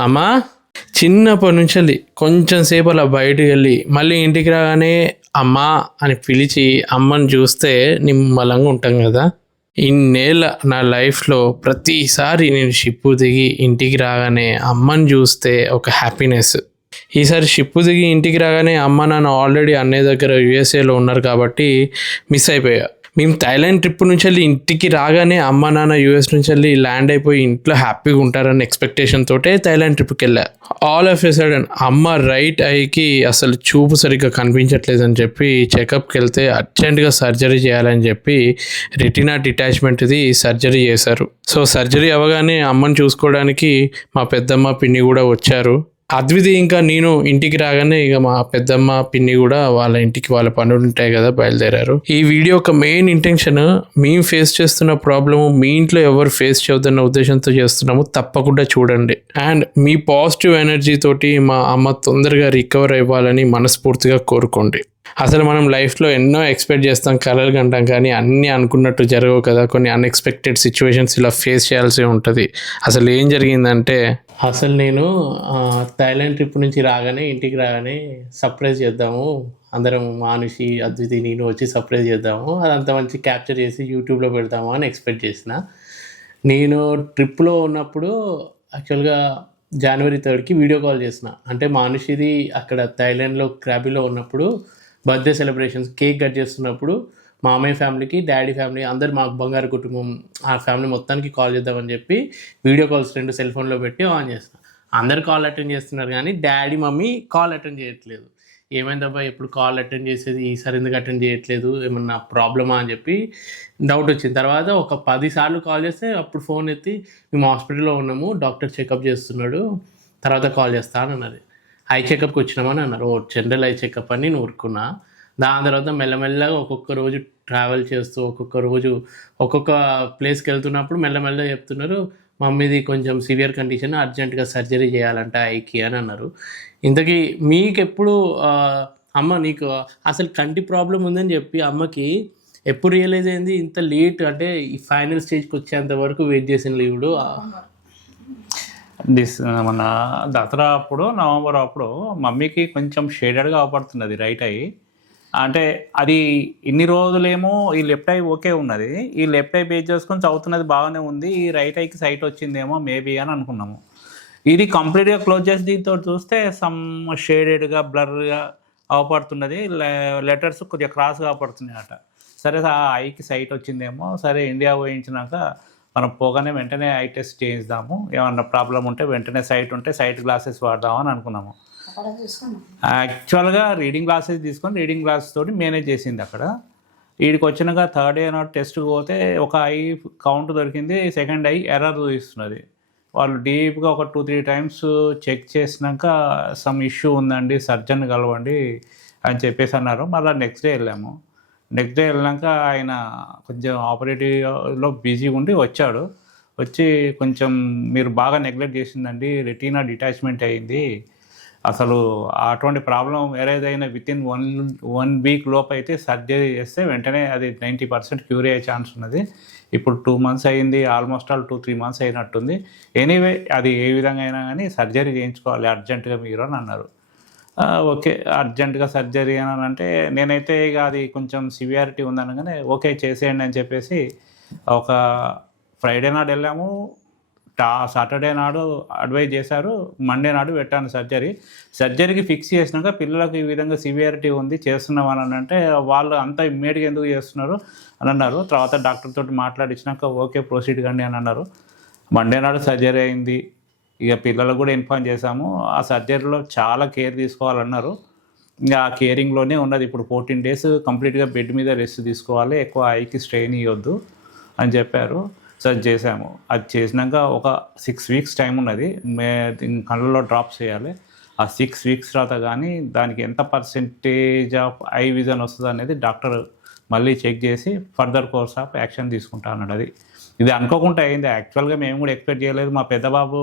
అమ్మా చిన్నప్పటి నుంచి వెళ్ళి కొంచెం సేపు అలా బయటకు వెళ్ళి మళ్ళీ ఇంటికి రాగానే అమ్మా అని పిలిచి అమ్మని చూస్తే నిమ్మలంగా ఉంటాం కదా. ఇన్నేళ్ళ నా లైఫ్లో ప్రతిసారి నేను షిప్పు దిగి ఇంటికి రాగానే అమ్మని చూస్తే ఒక హ్యాపీనెస్. ఈసారి షిప్పు దిగి ఇంటికి రాగానే అమ్మ నాన్న ఆల్రెడీ అన్నయ్య దగ్గర యూఎస్ఏలో ఉన్నారు కాబట్టి మిస్ అయిపోయా. మేము థైలాండ్ ట్రిప్ నుంచి వెళ్ళి ఇంటికి రాగానే అమ్మ నాన్న యూఎస్ నుంచి వెళ్ళి ల్యాండ్ అయిపోయి ఇంట్లో హ్యాపీగా ఉంటారన్న ఎక్స్పెక్టేషన్ తోటే థైలాండ్ ట్రిప్కి వెళ్ళా. ఆల్ ఆఫ్ ఎ సడన్ అమ్మ రైట్ ఐకి అసలు చూపు సరిగ్గా కనిపించట్లేదు అని చెప్పి చెకప్కి వెళ్తే అర్జెంటుగా సర్జరీ చేయాలని చెప్పి రెటినా డిటాచ్మెంట్ది సర్జరీ చేశారు. సో సర్జరీ అవ్వగానే అమ్మని చూసుకోవడానికి మా పెద్దమ్మ పిన్ని కూడా వచ్చారు. అద్వితి ఇంకా నేను ఇంటికి రాగానే ఇక మా పెద్దమ్మ పిన్ని కూడా వాళ్ళ ఇంటికి వాళ్ళ పనులు ఉంటాయి కదా బయలుదేరారు. ఈ వీడియో ఒక మెయిన్ ఇంటెన్షన్ మేము ఫేస్ చేస్తున్న ప్రాబ్లము మీ ఇంట్లో ఎవరు ఫేస్ చేయొద్దన్న ఉద్దేశంతో చేస్తున్నాము తప్పకుండా చూడండి. అండ్ మీ పాజిటివ్ ఎనర్జీ తోటి మా అమ్మ తొందరగా రికవర్ అవ్వాలని మనస్ఫూర్తిగా కోరుకోండి. అసలు మనం లైఫ్లో ఎన్నో ఎక్స్పెక్ట్ చేస్తాం కలలు కంటాం కానీ అన్నీ అనుకున్నట్టు జరగవు కదా. కొన్ని అన్ఎక్స్పెక్టెడ్ సిచ్యువేషన్స్ ఇలా ఫేస్ చేయాల్సి ఉంటుంది. అసలు ఏం జరిగిందంటే అసలు నేను థాయిలాండ్ ట్రిప్ నుంచి రాగానే ఇంటికి రాగానే సర్ప్రైజ్ చేద్దాము. అందరం మానుషి అద్వితి నేను వచ్చి సర్ప్రైజ్ చేద్దాము. అదంతా మంచి క్యాప్చర్ చేసి యూట్యూబ్లో పెడతాము అని ఎక్స్పెక్ట్ చేసిన. నేను ట్రిప్లో ఉన్నప్పుడు యాక్చువల్గా జనవరి థర్డ్కి వీడియో కాల్ చేసిన. అంటే మానుషిది అక్కడ థాయిలాండ్లో క్రాబీలో ఉన్నప్పుడు బర్త్డే సెలబ్రేషన్స్ కేక్ కట్ చేస్తున్నప్పుడు మామయ్య ఫ్యామిలీకి డాడీ ఫ్యామిలీ అందరు మాకు బంగారు కుటుంబం ఆ ఫ్యామిలీ మొత్తానికి కాల్ చేద్దామని చెప్పి వీడియో కాల్స్ రెండు సెల్ ఫోన్లో పెట్టి ఆన్ చేసిన అందరు కాల్ అటెండ్ చేస్తున్నారు కానీ డాడీ మమ్మీ కాల్ అటెండ్ చేయట్లేదు. ఏమైందబ్బా ఎప్పుడు కాల్ అటెండ్ చేసేది? ఈసారి ఎందుకు అటెండ్ చేయట్లేదు? ఏమన్నా ప్రాబ్లమా అని చెప్పి డౌట్ వచ్చింది. తర్వాత ఒక పది సార్లు కాల్ చేస్తే అప్పుడు ఫోన్ ఎత్తి మేము హాస్పిటల్లో ఉన్నాము డాక్టర్ చెకప్ చేస్తున్నాడు తర్వాత కాల్ చేస్తా అని అన్నది. ఐ చెకప్కి వచ్చినామని అన్నారు. ఓ జనరల్ ఐ చెకప్ అని నేను ఊరుకున్నా. దాని తర్వాత మెల్లమెల్లగా ఒక్కొక్క రోజు ట్రావెల్ చేస్తూ ఒక్కొక్క రోజు ఒక్కొక్క ప్లేస్కి వెళ్తున్నప్పుడు మెల్లమెల్లగా చెప్తున్నారు మమ్మీది కొంచెం సివియర్ కండిషన్ అర్జెంటుగా సర్జరీ చేయాలంట ఐకి అని అన్నారు. ఇంతకీ మీకు ఎప్పుడు అమ్మ నీకు అసలు కంటి ప్రాబ్లం ఉందని చెప్పి అమ్మకి ఎప్పుడు రియలైజ్ అయింది? ఇంత లేట్ అంటే ఈ ఫైనల్ స్టేజ్కి వచ్చేంత వరకు వెయిట్ చేసిన లీవుడు? డిస్ మన దసరా అప్పుడు నవంబర్ అప్పుడు మమ్మీకి కొంచెం షేడెడ్గా అవపడుతున్నది రైట్ అయ్యి అంటే అది ఇన్ని రోజులేమో ఈ లెఫ్ట్ ఐ ఓకే ఉన్నది. ఈ లెఫ్ట్ ఐ బేస్ చేసుకొని చదువుతున్నది బాగానే ఉంది. ఈ రైట్ ఐకి సైట్ వచ్చిందేమో మేబీ అని అనుకున్నాము. ఇది కంప్లీట్గా క్లోజ్ చేసి దీంతో చూస్తే సమ్ షేడెడ్గా బ్లర్గా అవపడుతున్నది. లెటర్స్ కొద్దిగా క్రాస్గా అవపడుతున్నాయి సరే ఆ ఐకి సైట్ వచ్చిందేమో. సరే ఇండియా పోయించినాక మనం పోగానే వెంటనే ఐ టెస్ట్ చేయిద్దాము. ఏమన్నా ప్రాబ్లం ఉంటే వెంటనే సైట్ ఉంటే సైట్ గ్లాసెస్ వాడదామని అని అనుకున్నాము. యాక్చువల్గా రీడింగ్ గ్లాసెస్ తీసుకొని రీడింగ్ క్లాస్ తోటి మేనేజ్ చేసింది అక్కడ. వీడికి వచ్చినాక థర్డ్ డే నాట్ టెస్ట్ పోతే ఒక ఐ కౌంట్ దొరికింది సెకండ్ ఐ ఎర్రర్ చూపిస్తున్నది వాళ్ళు డీప్గా ఒక టూ త్రీ టైమ్స్ చెక్ చేసినాక సమ్ ఇష్యూ ఉందండి సర్జన్ కలవండి అని చెప్పేసి అన్నారు. మళ్ళీ నెక్స్ట్ డే వెళ్ళాము. నెక్స్ట్ డే వెళ్ళాక ఆయన కొంచెం ఆపరేటివ్లో బిజీ ఉండి వచ్చాడు. వచ్చి కొంచెం మీరు బాగా నెగ్లెక్ట్ చేసిందండి రెటీనా డిటాచ్మెంట్ అయింది అసలు అటువంటి ప్రాబ్లం ఏదైనా with in one one week లోపు అయితే సర్జరీ చేస్తే వెంటనే అది నైంటీ పర్సెంట్ క్యూర్ అయ్యే ఛాన్స్ ఉన్నది. ఇప్పుడు టూ మంత్స్ అయింది almost all two three months అయినట్టుంది. ఎనీవే అది ఏ విధంగా అయినా కానీ సర్జరీ చేయించుకోవాలి అర్జెంటుగా మీరు అని అన్నారు. ఓకే అర్జెంటుగా సర్జరీ అని అంటే నేనైతే ఇక అది కొంచెం సివియారిటీ ఉందనగానే ఓకే చేసేయండి అని చెప్పేసి ఒక ఫ్రైడే నాడు వెళ్ళాము. సాటర్డే నాడు అడ్వైజ్ చేశారు మండే నాడు పెట్టాను సర్జరీ. సర్జరీకి ఫిక్స్ చేసినాక పిల్లలకు ఈ విధంగా సివియారిటీ ఉంది చేస్తున్నాం అని అంటే వాళ్ళు అంత ఇమ్మీడియట్గా ఎందుకు చేస్తున్నారు అని అన్నారు. తర్వాత డాక్టర్ తోటి మాట్లాడించినాక ఓకే ప్రొసీడ్ కండి అని అన్నారు. మండే నాడు సర్జరీ అయింది. ఇక పిల్లలకు కూడా ఇన్ఫార్మ్ చేశాము. ఆ సర్జరీలో చాలా కేర్ తీసుకోవాలన్నారు. ఇంకా ఆ కేరింగ్లోనే ఉన్నది. ఇప్పుడు ఫోర్టీన్ డేస్ కంప్లీట్గా బెడ్ మీద రెస్ట్ తీసుకోవాలి. ఎక్కువ ఐకి స్ట్రెయిన్ ఇవ్వద్దు అని చెప్పారు. సర్ చేసాము అది చేసినాక ఒక సిక్స్ వీక్స్ టైం ఉన్నది. మే కళ్ళలో డ్రాప్స్ చేయాలి. ఆ సిక్స్ వీక్స్ తర్వాత కానీ దానికి ఎంత పర్సెంటేజ్ ఆఫ్ ఐ విజన్ వస్తుంది అనేది డాక్టర్ మళ్ళీ చెక్ చేసి ఫర్దర్ కోర్స్ ఆఫ్ యాక్షన్ తీసుకుంటా అన్నాడు అది. ఇది అనుకోకుండా అయింది. యాక్చువల్గా మేము కూడా ఎక్స్పెక్ట్ చేయలేదు. మా పెద్దబాబు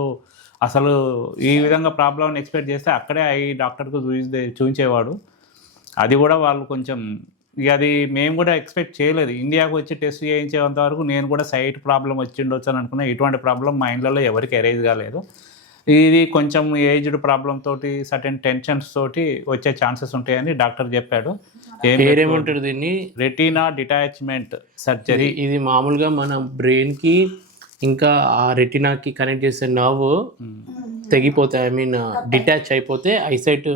అసలు ఈ విధంగా ప్రాబ్లం ఎక్స్పెక్ట్ చేస్తే అక్కడే ఐ డాక్టర్కు చూసి చూపించేవాడు అది కూడా వాళ్ళు కొంచెం ఇక అది మేము కూడా ఎక్స్పెక్ట్ చేయలేదు. ఇండియాకు వచ్చి టెస్ట్ చేయించేంత వరకు నేను కూడా సైట్ ప్రాబ్లం వచ్చి ఉండొచ్చు అని అనుకున్నా. ఇటువంటి ప్రాబ్లం మా ఇండ్లలో ఎవరికి అరైజ్ కాలేదు. ఇది కొంచెం ఏజ్డ్ ప్రాబ్లం తోటి సర్టెన్ టెన్షన్స్ తోటి వచ్చే ఛాన్సెస్ ఉంటాయని డాక్టర్ చెప్పాడు. పేరేమంటారు దీన్ని? రెటీనా డిటాచ్మెంట్ సర్జరీ ఇది మామూలుగా మన బ్రెయిన్కి ఇంకా ఆ రెటినాకి కనెక్ట్ చేసే నర్వ్ తెగిపోతే ఐ మీన్ డిటాచ్ అయిపోతే ఐసైట్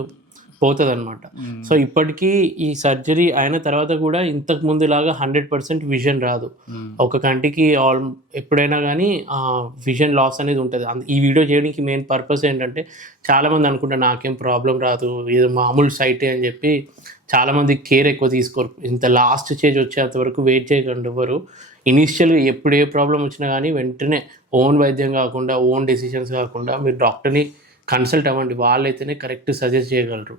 పోతుంది అనమాట సో ఇప్పటికీ ఈ సర్జరీ అయిన తర్వాత కూడా ఇంతకు ముందు లాగా హండ్రెడ్ పర్సెంట్ విజన్ రాదు. ఒక కంటికి ఆల్ ఎప్పుడైనా కానీ విజన్ లాస్ అనేది ఉంటుంది. ఈ వీడియో చేయడానికి మెయిన్ పర్పస్ ఏంటంటే చాలామంది అనుకుంటారు నాకేం ప్రాబ్లం రాదు ఏదో మామూలు సైటే అని చెప్పి చాలామంది కేర్ ఎక్కువ తీసుకోరు. ఇంత లాస్ట్ స్టేజ్ వచ్చేంత వరకు వెయిట్ చేయకండి ఎవరు ఇనీషియల్గా ఎప్పుడు ఏ ప్రాబ్లం వచ్చినా కానీ వెంటనే ఓన్ వైద్యం కాకుండా ఓన్ డెసిషన్స్ కాకుండా మీరు డాక్టర్ని కన్సల్ట్ అవ్వండి వాళ్ళైతేనే కరెక్ట్ సజెస్ట్ చేయగలరు.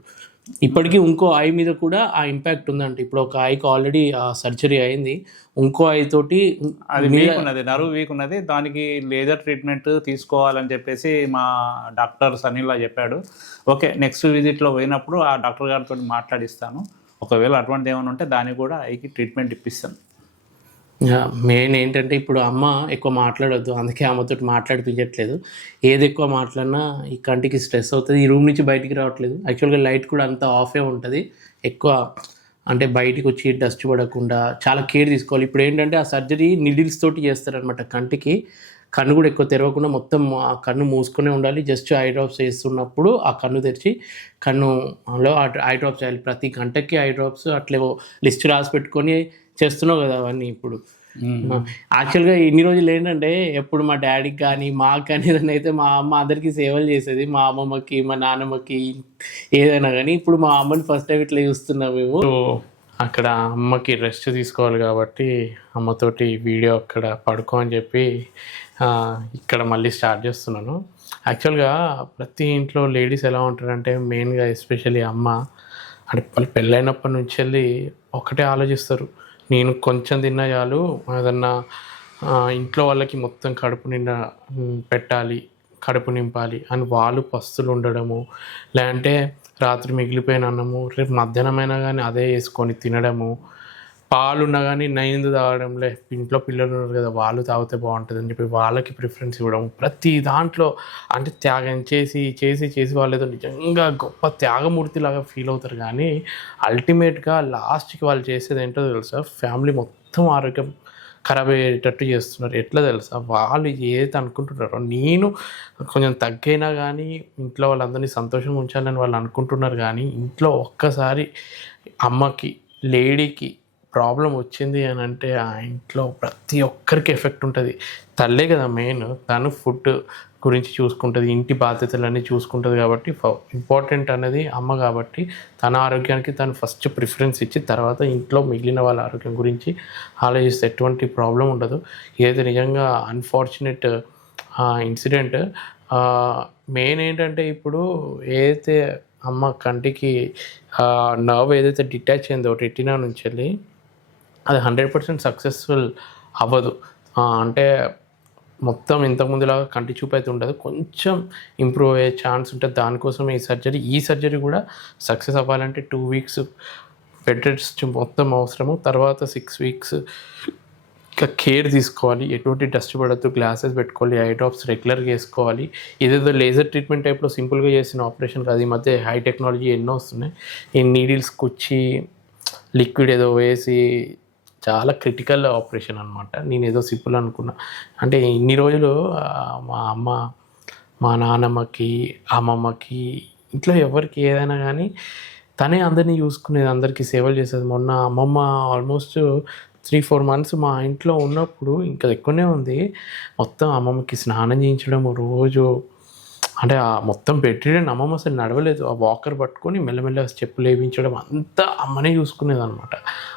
ఇప్పటికీ ఇంకో ఐ మీద కూడా ఆ ఇంపాక్ట్ ఉందంట. ఇప్పుడు ఒక ఐకి ఆల్రెడీ ఆ సర్జరీ అయింది. ఇంకో ఐ తోటి అది వీక్ ఉన్నది నరువు వీక్ ఉన్నది. దానికి లేజర్ ట్రీట్మెంట్ తీసుకోవాలని చెప్పేసి మా డాక్టర్ సనీలా చెప్పాడు. ఓకే నెక్స్ట్ విజిట్లో పోయినప్పుడు ఆ డాక్టర్ గారితో మాట్లాడిస్తాను. ఒకవేళ అటువంటిది ఏమైనా ఉంటే దానికి కూడా ఐకి ట్రీట్మెంట్ ఇప్పిస్తాను. మెయిన్ ఏంటంటే ఇప్పుడు అమ్మ ఎక్కువ మాట్లాడొద్దు. అందుకే అమ్మతో మాట్లాడిపించట్లేదు. ఏది ఎక్కువ మాట్లాడినా ఈ కంటికి స్ట్రెస్ అవుతుంది. ఈ రూమ్ నుంచి బయటికి రావట్లేదు. యాక్చువల్గా లైట్ కూడా అంతా ఆఫే ఉంటుంది. ఎక్కువ అంటే బయటికి వచ్చి డస్ట్ పడకుండా చాలా కేర్ తీసుకోవాలి. ఇప్పుడు ఏంటంటే ఆ సర్జరీ నిడిల్స్ తోటి చేస్తారనమాట కంటికి. కన్ను కూడా ఎక్కువ తెరవకుండా మొత్తం ఆ కన్ను మూసుకునే ఉండాలి. జస్ట్ ఐ డ్రాప్స్ వేస్తున్నప్పుడు ఆ కన్ను తెరిచి కన్నులో ఐ డ్రాప్స్ చేయాలి ప్రతి గంటకి ఐ డ్రాప్స్ అట్లే లిస్ట్ రాసి పెట్టుకొని చేస్తున్నావు కదా అవన్నీ ఇప్పుడు. యాక్చువల్గా ఇన్ని రోజులు ఏంటంటే ఎప్పుడు మా డాడీకి కానీ మాకు కానీ ఏదైనా అయితే మా అమ్మ అందరికీ సేవలు చేసేది. మా అమ్మమ్మకి మా నాన్నమ్మకి ఏదైనా కానీ ఇప్పుడు మా అమ్మని ఫస్ట్ టైం ఇట్లా చూస్తున్నాం మేము. అక్కడ అమ్మకి రెస్ట్ తీసుకోవాలి కాబట్టి అమ్మతోటి వీడియో అక్కడ పడుకో అని చెప్పి ఇక్కడ మళ్ళీ స్టార్ట్ చేస్తున్నాను. యాక్చువల్గా ప్రతి ఇంట్లో లేడీస్ ఎలా ఉంటారంటే మెయిన్గా ఎస్పెషల్లీ అమ్మ అంటే వాళ్ళు పెళ్ళైనప్పటి నుంచి వెళ్ళి ఒకటే ఆలోచిస్తారు. నేను కొంచెం తిన్నా చాలు. ఏదన్నా ఇంట్లో వాళ్ళకి మొత్తం కడుపు నిండా పెట్టాలి కడుపు నింపాలి అని వాళ్ళు పస్తులు ఉండడము లేదంటే రాత్రి మిగిలిపోయిన అన్నము రేపు మధ్యాహ్నమైనా కానీ అదే వేసుకొని తినడము పాలు ఉన్నా కానీ నైందు తాగడంలే. ఇంట్లో పిల్లలు ఉన్నారు కదా వాళ్ళు తాగితే బాగుంటుంది అని చెప్పి వాళ్ళకి ప్రిఫరెన్స్ ఇవ్వడం. ప్రతి దాంట్లో అంటే త్యాగం చేసి చేసి చేసి వాళ్ళు ఏదో నిజంగా గొప్ప త్యాగమూర్తిలాగా ఫీల్ అవుతారు. కానీ అల్టిమేట్గా లాస్ట్కి వాళ్ళు చేసేది ఏంటో తెలుసా? ఫ్యామిలీ మొత్తం ఆరోగ్యం ఖరాబ్ అయ్యేటట్టు చేస్తున్నారు. ఎట్లా తెలుసా? వాళ్ళు ఏది అనుకుంటున్నారో నేను కొంచెం తగ్గైనా కానీ ఇంట్లో వాళ్ళందరినీ సంతోషంగా ఉంచాలని వాళ్ళు అనుకుంటున్నారు. కానీ ఇంట్లో ఒక్కసారి అమ్మకి లేడీకి ప్రాబ్లం వచ్చింది అని అంటే ఆ ఇంట్లో ప్రతి ఒక్కరికి ఎఫెక్ట్ ఉంటుంది. తల్లే కదా మెయిన్. తను ఫుడ్ గురించి చూసుకుంటుంది ఇంటి బాధ్యతలన్నీ చూసుకుంటుంది కాబట్టి ఇంపార్టెంట్ అనేది అమ్మ కాబట్టి తన ఆరోగ్యానికి తను ఫస్ట్ ప్రిఫరెన్స్ ఇచ్చి తర్వాత ఇంట్లో మిగిలిన వాళ్ళ ఆరోగ్యం గురించి ఆలోచిస్తే ఎటువంటి ప్రాబ్లం ఉండదు. ఏదైతే నిజంగా అన్ఫార్చునేట్ ఇన్సిడెంట్ మెయిన్ ఏంటంటే ఇప్పుడు ఏదైతే అమ్మ కంటికి నర్వ్ ఏదైతే డిటాచ్ అయిందో రెటినా నుంచి వెళ్ళి అది హండ్రెడ్ పర్సెంట్ సక్సెస్ఫుల్ అవ్వదు. అంటే మొత్తం ఇంతకుముందులాగా కంటి చూపు అయితే ఉండదు. కొంచెం ఇంప్రూవ్ అయ్యే ఛాన్స్ ఉంటుంది. దానికోసం ఈ సర్జరీ. ఈ సర్జరీ కూడా సక్సెస్ అవ్వాలంటే టూ వీక్స్ బెడ్ రెస్ట్ మొత్తం అవసరము. తర్వాత సిక్స్ వీక్స్ ఇంకా కేర్ తీసుకోవాలి. ఎటువంటి డస్ట్ పడద్దు. గ్లాసెస్ పెట్టుకోవాలి. ఐ డ్రాప్స్ రెగ్యులర్గా వేసుకోవాలి. ఇదేదో లేజర్ ట్రీట్మెంట్ టైప్లో సింపుల్గా చేసిన ఆపరేషన్ కాదు. ఈ మధ్య హై టెక్నాలజీ ఎన్నో వస్తున్నాయి. ఈ నీడిల్స్ కుచ్చి లిక్విడ్ ఏదో వేసి చాలా క్రిటికల్ ఆపరేషన్ అనమాట నేను ఏదో సింపుల్ అనుకున్నా. అంటే ఇన్ని రోజులు మా అమ్మ మా నాన్నమ్మకి అమ్మమ్మకి ఇంట్లో ఎవరికి ఏదైనా కానీ తనే అందరినీ చూసుకునేది అందరికీ సేవలు చేసేది. మొన్న అమ్మమ్మ ఆల్మోస్ట్ త్రీ ఫోర్ మంత్స్ మా ఇంట్లో ఉన్నప్పుడు ఇంకా ఎక్కువనే ఉంది. మొత్తం అమ్మమ్మకి స్నానం చేయించడం రోజు అంటే ఆ మొత్తం పెట్టిన అమ్మమ్మ అసలు నడవలేదు. ఆ వాకర్ పట్టుకొని మెల్లమెల్ల చెప్పులు వేయించడం అంతా అమ్మనే చూసుకునేది అనమాట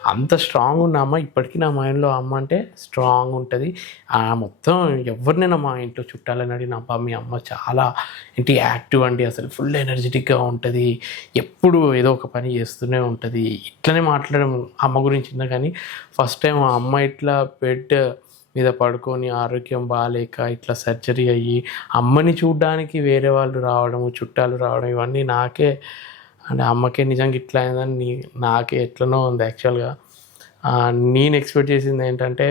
అంత స్ట్రాంగ్ ఉన్న అమ్మ ఇప్పటికీ నా మైండ్లో అమ్మ అంటే స్ట్రాంగ్ ఉంటుంది. ఆ మొత్తం ఎవరినైనా మా ఇంట్లో చుట్టాలని అడిగిన అబ్బా మీ అమ్మ చాలా ఏంటి యాక్టివ్ అండి అసలు ఫుల్ ఎనర్జెటిక్గా ఉంటుంది. ఎప్పుడు ఏదో ఒక పని చేస్తూనే ఉంటుంది. ఇట్లనే మాట్లాడడం అమ్మ గురించి కానీ ఫస్ట్ టైం ఆ అమ్మ ఇట్లా బెడ్ మీద పడుకొని ఆరోగ్యం బాగాలేక ఇట్లా సర్జరీ అయ్యి అమ్మని చూడడానికి వేరే వాళ్ళు రావడము చుట్టాలు రావడం ఇవన్నీ నాకే అంటే అమ్మకే నిజంగా ఇట్లా అయిందని నీ నాకే ఎట్లనో ఉంది యాక్చువల్గా. నేను ఎక్స్పెక్ట్ చేసింది ఏంటంటే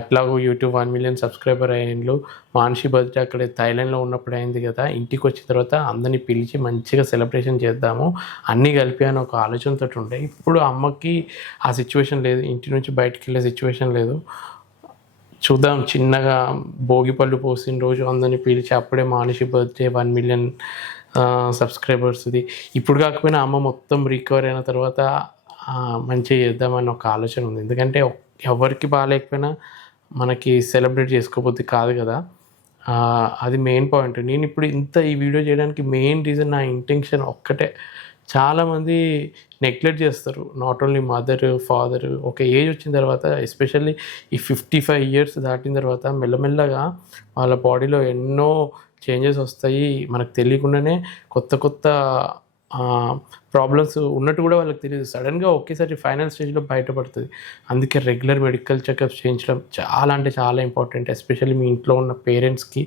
ఎట్లాగో యూట్యూబ్ వన్ మిలియన్ సబ్స్క్రైబర్ అయ్యిండ్లు. మాన్షి బర్త్డే అక్కడ థైలాండ్లో ఉన్నప్పుడు అయింది కదా ఇంటికి వచ్చిన తర్వాత అందరిని పిలిచి మంచిగా సెలబ్రేషన్ చేద్దాము అన్నీ కలిపి అని ఒక ఆలోచనతో ఉండే. ఇప్పుడు అమ్మకి ఆ సిచ్యువేషన్ లేదు ఇంటి నుంచి బయటికి వెళ్ళే సిచ్యువేషన్ లేదు. చూద్దాం. చిన్నగా భోగిపళ్ళు పోసిన రోజు అందరిని పిలిచి అప్పుడే మానిషి బర్త్డే వన్ మిలియన్ సబ్స్క్రైబర్స్ది ఇప్పుడు కాకపోయినా అమ్మ మొత్తం రికవర్ అయిన తర్వాత మంచిగా చేద్దామని ఒక ఆలోచన ఉంది. ఎందుకంటే ఎవరికి బాగాలేకపోయినా మనకి సెలబ్రేట్ చేసుకోబోద్ది కాదు కదా. అది మెయిన్ పాయింట్ నేను ఇప్పుడు ఇంత ఈ వీడియో చేయడానికి మెయిన్ రీజన్ నా ఇంటెన్షన్ ఒక్కటే. చాలామంది నెగ్లెక్ట్ చేస్తారు. నాట్ ఓన్లీ మదర్ ఫాదర్ ఒక ఏజ్ వచ్చిన తర్వాత ఎస్పెషల్లీ ఈ ఫిఫ్టీ ఫైవ్ ఇయర్స్ దాటిన తర్వాత మెల్లమెల్లగా వాళ్ళ బాడీలో ఎన్నో చేంజెస్ వస్తాయి. మనకు తెలియకుండానే కొత్త కొత్త ప్రాబ్లమ్స్ ఉన్నట్టు కూడా వాళ్ళకి తెలియదు. సడన్గా ఒకేసారి ఫైనల్ స్టేజ్లో బయటపడుతుంది. అందుకే రెగ్యులర్ మెడికల్ చెకప్స్ చేయించడం చాలా అంటే చాలా ఇంపార్టెంట్ ఎస్పెషల్లీ మీ ఇంట్లో ఉన్న పేరెంట్స్కి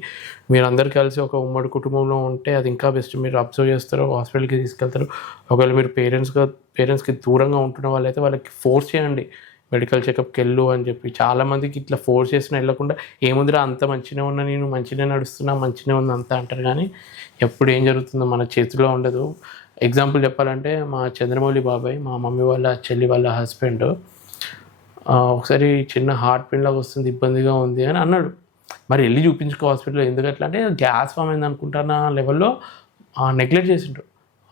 మీరు అందరు కలిసి ఒక ఉమ్మడి కుటుంబంలో ఉంటే అది ఇంకా బెస్ట్ మీరు అబ్జర్వ్ చేస్తారు హాస్పిటల్కి తీసుకెళ్తారు. ఒకవేళ మీరు పేరెంట్స్గా పేరెంట్స్కి దూరంగా ఉంటున్న వాళ్ళైతే వాళ్ళకి ఫోర్స్ చేయండి. మెడికల్ చెకప్కి వెళ్ళు అని చెప్పి. చాలామందికి ఇట్లా ఫోర్స్ చేసిన వెళ్ళకుండా ఏముందిరా అంత మంచిగా ఉన్నా నేను మంచిగా నడుస్తున్నా మంచిగా ఉంది అంత అంటారు కానీ ఎప్పుడు ఏం జరుగుతుందో మన చేతిలో ఉండదు. ఎగ్జాంపుల్ చెప్పాలంటే మా చంద్రమౌళి బాబాయ్ మా మమ్మీ వాళ్ళ చెల్లి వాళ్ళ హస్బెండ్ ఒకసారి చిన్న హార్ట్ పెయిన్ వస్తుంది ఇబ్బందిగా ఉంది అని అన్నాడు. మరి వెళ్ళి చూపించుకో హాస్పిటల్లో ఎందుకు అట్లా అంటే గ్యాస్ ఫామ్ అయింది అనుకుంటాన లెవెల్లో నెగ్లెక్ట్ చేసిండ్రు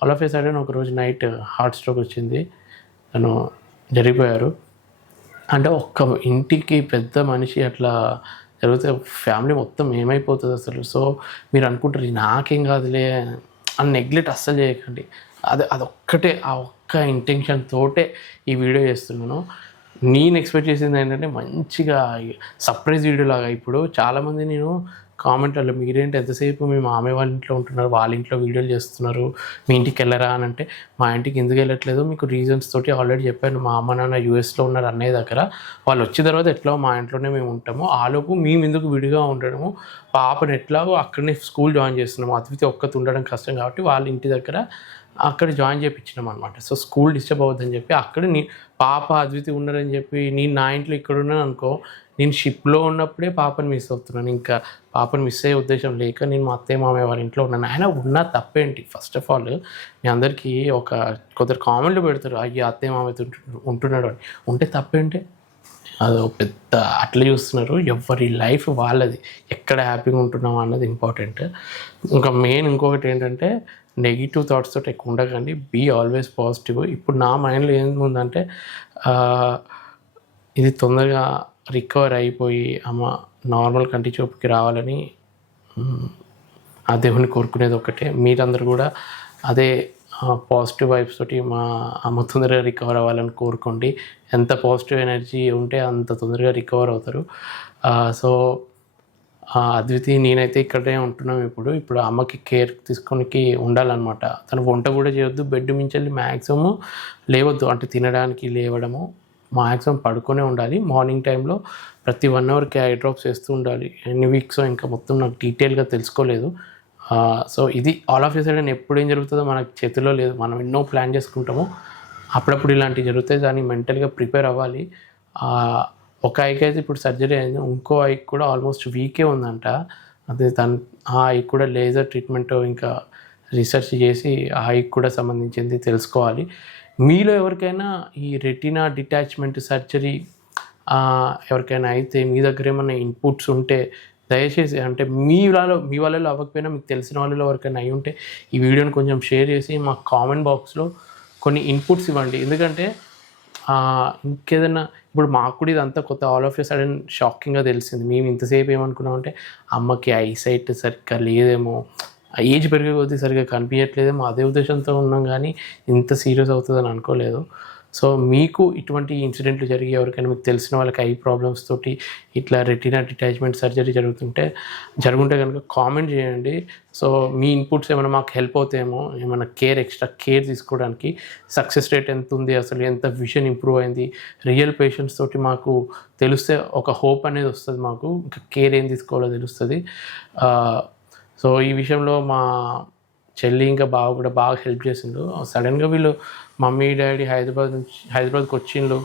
ఆల్ ఆఫ్ ఏ సడన్ ఒక రోజు నైట్ హార్ట్ స్ట్రోక్ వచ్చింది. తను జరిగిపోయారు. అంటే ఒక్క ఇంటికి పెద్ద మనిషి అట్లా జరిగితే ఫ్యామిలీ మొత్తం ఏమైపోతుంది అసలు? సో మీరు అనుకుంటారు నాకేం కాదులే అని నెగ్లెక్ట్ అస్సలు చేయకండి. అది అదొక్కటే ఆ ఒక్క ఇంటెన్షన్ తోటే ఈ వీడియో చేస్తున్నాను. నేను ఎక్స్పెక్ట్ చేసింది ఏంటంటే మంచిగా సర్ప్రైజ్ వీడియో లాగా. ఇప్పుడు చాలామంది నేను కామెంట్లలో మీరేంటి ఎంతసేపు మీ మామయ్య వాళ్ళ ఇంట్లో ఉంటున్నారు వాళ్ళ ఇంట్లో వీడియోలు చేస్తున్నారు మీ ఇంటికి వెళ్ళరా అని అంటే మా ఇంటికి ఎందుకు వెళ్ళట్లేదు? మీకు రీజన్స్ తోటి ఆల్రెడీ చెప్పాను. మా అమ్మ నాన్న యూఎస్లో ఉన్నారు అన్నయ్య దగ్గర. వాళ్ళు వచ్చిన తర్వాత ఎట్లా మా ఇంట్లోనే మేము ఉంటాము. ఆలోపు మేము ఎందుకు విడిగా ఉండడము? పాపను ఎట్లాగో అక్కడనే స్కూల్ జాయిన్ చేస్తున్నాము. అతిథి ఒక్కతి ఉండడం కష్టం కాబట్టి వాళ్ళ ఇంటి దగ్గర అక్కడ జాయిన్ చేయించినాం అనమాట సో స్కూల్ డిస్టర్బ్ అవుతుందని చెప్పి అక్కడ నీ పాప అద్వితి ఉన్నారని చెప్పి నేను నా ఇంట్లో ఇక్కడ ఉన్నాను అనుకో నేను షిప్లో ఉన్నప్పుడే పాపని మిస్ అవుతున్నాను. ఇంకా పాపని మిస్ అయ్యే ఉద్దేశం లేక నేను మా అత్తయ్య మామయ్య వాళ్ళ ఇంట్లో ఉన్నాను. ఆయన ఉన్నా తప్పేంటి? ఫస్ట్ ఆఫ్ ఆల్ మీ అందరికీ ఒక కొందరు కామెంట్లు పెడతారు అయ్యో అత్తయ్య మామయ్య ఉంటున్నాడు అని. ఉంటే తప్పేంటి? అది ఒక పెద్ద అట్లా చూస్తున్నారు. ఎవరి లైఫ్ వాళ్ళది. ఎక్కడ హ్యాపీగా ఉంటున్నాం అన్నది ఇంపార్టెంట్. ఇంకా మెయిన్ ఇంకొకటి ఏంటంటే నెగిటివ్ థాట్స్ తోటి ఎక్కువ ఉండకండి. బీ ఆల్వేస్ పాజిటివ్ ఇప్పుడు నా మైండ్లో ఏముందంటే ఇది తొందరగా రికవర్ అయిపోయి అమ్మ నార్మల్ కంటి చూపుకి రావాలని ఆ దేవుని కోరుకునేది ఒకటే మీరందరూ కూడా అదే పాజిటివ్ వైబ్స్ తోటి మా అమ్మ తొందరగా రికవర్ అవ్వాలని కోరుకోండి. ఎంత పాజిటివ్ ఎనర్జీ ఉంటే అంత తొందరగా రికవర్ అవుతారు. సో అద్వితి నేనైతే ఇక్కడే ఉంటున్నాం ఇప్పుడు. ఇప్పుడు అమ్మకి కేర్ తీసుకొనికి ఉండాలన్నమాట. తను వంట కూడా చేయొద్దు బెడ్ మించెళ్ళి మ్యాక్సిమం లేవద్దు. అంటే తినడానికి లేవడము మ్యాక్సిమం పడుకొనే ఉండాలి. మార్నింగ్ టైంలో ప్రతి వన్ అవర్కి ఐ డ్రాప్స్ వేస్తూ ఉండాలి. ఎన్ని వీక్స్ ఇంకా మొత్తం నాకు డీటెయిల్గా తెలుసుకోలేదు. సో ఇది ఆల్ ఆఫ్ సడన్ ఎప్పుడు ఏం జరుగుతుందో మనకు చేతిలో లేదు. మనం ఎన్నో ప్లాన్ చేసుకుంటాము. అప్పుడప్పుడు ఇలాంటివి జరుగుతాయి. దాన్ని మెంటల్గా ప్రిపేర్ అవ్వాలి. ఒక ఐకి అయితే ఇప్పుడు సర్జరీ అయింది. ఇంకో ఐకి కూడా ఆల్మోస్ట్ వీకే ఉందంట. అదే తను ఆ ఐకి కూడా లేజర్ ట్రీట్మెంట్ ఇంకా రీసెర్చ్ చేసి ఆ ఐకి కూడా సంబంధించింది తెలుసుకోవాలి. మీలో ఎవరికైనా ఈ రెటినా డిటాచ్మెంట్ సర్జరీ ఎవరికైనా అయితే మీ దగ్గర ఏమైనా ఇన్పుట్స్ ఉంటే దయచేసి అంటే మీ వాళ్ళలో మీ వాళ్ళలో అవ్వకపోయినా మీకు తెలిసిన వాళ్ళలో ఎవరికైనా అయి ఉంటే ఈ వీడియోని కొంచెం షేర్ చేసి మా కామెంట్ బాక్స్లో కొన్ని ఇన్పుట్స్ ఇవ్వండి. ఎందుకంటే ఇంకేదైనా ఇప్పుడు మాకు కూడా ఇదంతా కొత్త ఆల్ ఆఫ్ ఎ సడన్ షాకింగ్గా తెలిసింది. మేము ఇంతసేపు ఏమనుకున్నామంటే అమ్మకి ఐసైట్ సరిగ్గా లేదేమో ఏజ్ పెరిగే కొద్దీ సరిగ్గా కనిపించట్లేదేమో అదే ఉద్దేశంతో ఉన్నాం కానీ ఇంత సీరియస్ అవుతుందని అనుకోలేదు. సో మీకు ఇటువంటి ఇన్సిడెంట్లు జరిగి ఎవరికైనా మీకు తెలిసిన వాళ్ళకి ఐ ప్రాబ్లమ్స్ తోటి ఇట్లా రెటీనా డిటాచ్మెంట్ సర్జరీ జరుగుతుంటే జరుగుంటే కనుక కామెంట్ చేయండి. సో మీ ఇన్పుట్స్ ఏమైనా మాకు హెల్ప్ అవుతాయేమో ఏమైనా కేర్ ఎక్స్ట్రా కేర్ తీసుకోవడానికి సక్సెస్ రేట్ ఎంత ఉంది అసలు ఎంత విజన్ ఇంప్రూవ్ అయింది రియల్ పేషెంట్స్ తోటి మాకు తెలిస్తే ఒక హోప్ అనేది వస్తుంది మాకు ఇంకా కేర్ ఏం తీసుకోవాలో తెలుస్తుంది. సో ఈ విషయంలో మా చెల్లి ఇంకా బావ కూడా బాగా హెల్ప్ చేసిండు. సడన్గా వీళ్ళు మమ్మీ డాడీ హైదరాబాద్ నుంచి హైదరాబాద్కి వచ్చిండు.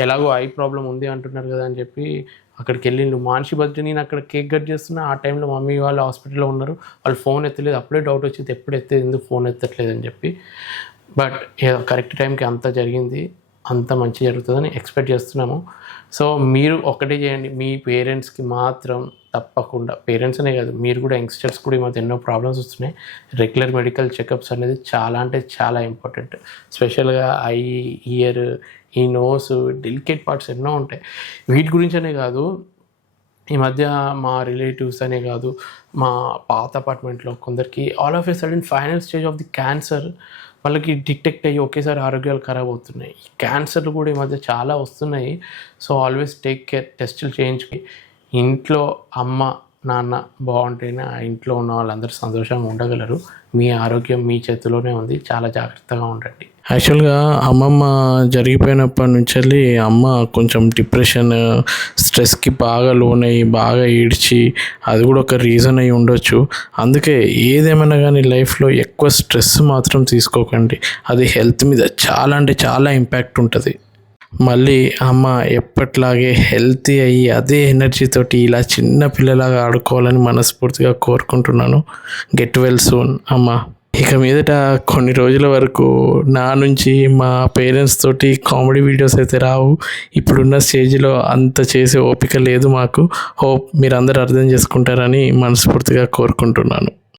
ఎలాగో ఐ ప్రాబ్లం ఉంది అంటున్నారు కదా అని చెప్పి అక్కడికి వెళ్ళిండు. మాన్షి బర్త్డే నేను అక్కడ కేక్ కట్ చేస్తున్నా. ఆ టైంలో మమ్మీ వాళ్ళు హాస్పిటల్లో ఉన్నారు. వాళ్ళు ఫోన్ ఎత్తలేదు. అప్పుడే డౌట్ వచ్చింది ఎప్పుడు ఎత్తేది ఎందుకు ఫోన్ ఎత్తట్లేదు అని చెప్పి. బట్ కరెక్ట్ టైంకి అంతా జరిగింది. అంత మంచి జరుగుతుందని ఎక్స్పెక్ట్ చేస్తున్నాము. సో మీరు ఒకటే చేయండి. మీ పేరెంట్స్కి మాత్రం తప్పకుండా. పేరెంట్స్ అనే కాదు మీరు కూడా యంగ్స్టర్స్ కూడా ఈ మధ్య ఎన్నో ప్రాబ్లమ్స్ వస్తున్నాయి. రెగ్యులర్ మెడికల్ చెకప్స్ అనేది చాలా అంటే చాలా ఇంపార్టెంట్. స్పెషల్గా ఐ ఇయర్ ఈ నోస్ డెలికేట్ పార్ట్స్ ఎన్నో ఉంటాయి. వీటి గురించనే కాదు ఈ మధ్య మా రిలేటివ్స్ అనే కాదు మా పాత అపార్ట్మెంట్లో కొందరికి all of a sudden final stage of the cancer వాళ్ళకి డిటెక్ట్ అయ్యి ఒకేసారి ఆరోగ్యాలు ఖరాబ్ అవుతున్నాయి. క్యాన్సర్లు కూడా ఈ మధ్య చాలా వస్తున్నాయి. సో ఆల్వేస్ టేక్ కేర్ టెస్టులు చేయించుకుని ఇంట్లో అమ్మ నాన్న బాగుంటేనే ఆ ఇంట్లో ఉన్న వాళ్ళందరూ సంతోషంగా ఉండగలరు. మీ ఆరోగ్యం మీ చేతిలోనే ఉంది. చాలా జాగ్రత్తగా ఉండండి. యాక్చువల్గా అమ్మమ్మ జరిగిపోయినప్పటి నుంచి వెళ్ళి అమ్మ కొంచెం డిప్రెషన్ స్ట్రెస్కి బాగా లోన్ అయ్యి బాగా ఏడ్చి అది కూడా ఒక రీజన్ అయి ఉండొచ్చు. అందుకే ఏదేమైనా కానీ లైఫ్లో ఎక్కువ స్ట్రెస్ మాత్రం తీసుకోకండి. అది హెల్త్ మీద చాలా అంటే చాలా ఇంపాక్ట్ ఉంటుంది. మళ్ళీ అమ్మ ఎప్పట్లాగే హెల్తీ అయ్యి అదే ఎనర్జీతోటి ఇలా చిన్న పిల్లలాగా ఆడుకోవాలని మనస్ఫూర్తిగా కోరుకుంటున్నాను. గెట్ వెల్ సూన్ అమ్మ. ఇక మీదట కొన్ని రోజుల వరకు నా నుంచి మా పేరెంట్స్ తోటి కామెడీ వీడియోస్ అయితే రావు. ఇప్పుడున్న స్టేజ్లో అంత చేసే ఓపిక లేదు మాకు. హోప్ మీరు అర్థం చేసుకుంటారని మనస్ఫూర్తిగా కోరుకుంటున్నాను.